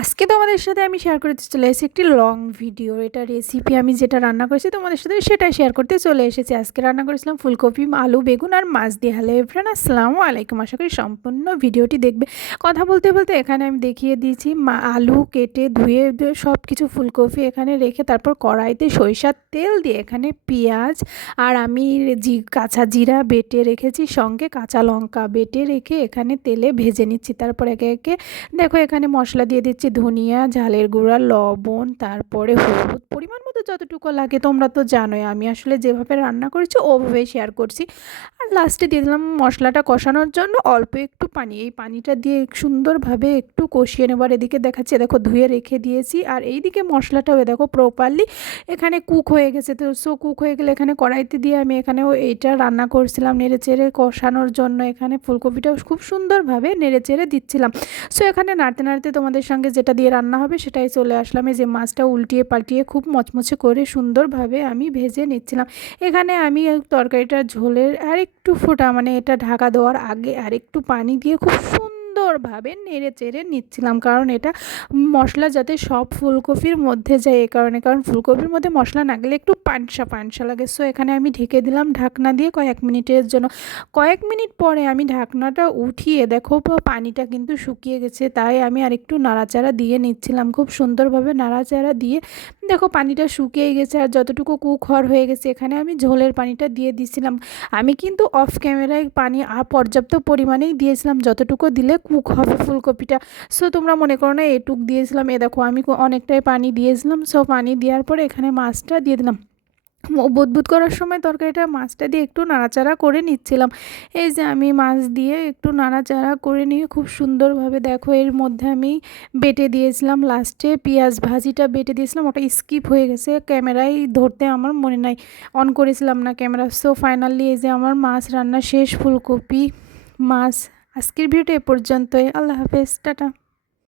আজকে তোমাদের সাথে আমি শেয়ার করতে চলে এসেছি একটি লং ভিডিও। এটা রেসিপি আমি যেটা রান্না করেছি তোমাদের সাথে সেটাই শেয়ার করতে চলে এসেছি। আজকে রান্না করেছিলাম ফুলকপি, আলু, বেগুন আর মাছ দিয়ে। হ্যালো এভরিওয়ান, আসসালামু আলাইকুম। আশা করি সম্পূর্ণ ভিডিওটি দেখবে। কথা বলতে বলতে এখানে আমি দেখিয়ে দিয়েছি আলু কেটে ধুয়ে সব কিছু ফুলকপি এখানে রেখে তারপর কড়াইতে সরিষার তেল দিয়ে এখানে পেঁয়াজ আর আমি কাঁচা জিরা বেটে রেখেছি, সঙ্গে কাঁচা লঙ্কা বেটে রেখে এখানে তেলে ভেজে নিচ্ছি। তারপর একে একে দেখো এখানে মশলা দিয়ে দিচ্ছি, ধনিয়া, ঝালের গুঁড়া, লবণ, তারপরে হলুদ পরিমাণ মতো যতটুকু লাগে। তোমরা তো জানোই আমি আসলে যেভাবে রান্না করেছি ওভাবেই শেয়ার করছি। আর লাস্টে দিয়ে দিলাম মশলাটা কষানোর জন্য অল্প একটু পানি। এই পানিটা দিয়ে সুন্দরভাবে একটু কষিয়ে নেবার। এদিকে দেখাচ্ছি দেখো ধুয়ে রেখে দিয়েছি, আর এইদিকে মশলাটাও দেখো প্রপারলি এখানে কুক হয়ে গেছে। তো কুক হয়ে গেলে এখানে কড়াইতে দিয়ে আমি এখানেও এইটা রান্না করছিলাম নেড়ে চেড়ে কষানোর জন্য। এখানে ফুলকপিটাও খুব সুন্দরভাবে নেড়ে চেড়ে দিচ্ছিলাম। সো এখানে নাড়তে নাড়তে তোমাদের সঙ্গে যেটা দিয়ে রান্না হবে সেটাই চলে আসলাম। এই যে মাছটা উল্টিয়ে পাল্টিয়ে খুব মচমচে করে সুন্দরভাবে আমি ভেজে নিচ্ছিলাম। এখানে আমি তরকারিটা ঝোলের আরেকটু ফোঁটা, মানে এটা ঢাকা দেওয়ার আগে আরেকটু পানি দিয়ে খুব সুন্দরভাবে নেড়ে চেড়ে নিচ্ছিলাম, কারণ এটা মশলা যাতে সব ফুলকপির মধ্যে যায় এই কারণে। কারণ ফুলকপির মধ্যে মশলা না গেলে একটু পানসা পানসা লাগে। সো এখানে আমি ঢেকে দিলাম ঢাকনা দিয়ে কয়েক মিনিটের জন্য। কয়েক মিনিট পরে আমি ঢাকনাটা উঠিয়ে দেখো পানিটা কিন্তু শুকিয়ে গেছে, তাই আমি আরেকটু নাড়াচাড়া দিয়ে নিচ্ছিলাম। খুব সুন্দরভাবে নাড়াচাড়া দিয়ে দেখো পানিটা শুকিয়ে গেছে, আর যতটুকু কুক হয়ে গেছে এখানে আমি ঝোলের পানিটা দিয়ে দিয়েছিলাম। আমি কিন্তু অফ ক্যামেরায় পানি আর পর্যাপ্ত পরিমাণেই দিয়েছিলাম, যতটুকু দিলে কুক হবে ফুলকপিটা। সো তোমরা মনে করো না এটুক দিয়েছিলাম, এ দেখো আমি অনেকটাই পানি দিয়েছিলাম। সো পানি দেওয়ার পরে এখানে মাছটা দিয়ে দিলাম। বুদবুদ করার সময় তরকারিটা মাছটা দিয়ে একটু নাড়াচাড়া করে নিচ্ছিলাম। এই যে আমি মাছ দিয়ে একটু নাড়াচাড়া করে নিয়ে খুব সুন্দরভাবে দেখো এর মধ্যে আমি বেটে দিয়েছিলাম, লাস্টে পেঁয়াজ ভাজিটা বেটে দিয়েছিলাম। ওটা স্কিপ হয়ে গেছে, ক্যামেরায় ধরতে আমার মনে নাই, অন করেছিলাম না ক্যামেরা। সো ফাইনালি এই যে আমার মাছ রান্না শেষ, ফুলকপি মাছ। আজকের ভিডিওটা এ পর্যন্তই। আল্লাহ হাফেজ, টাটা।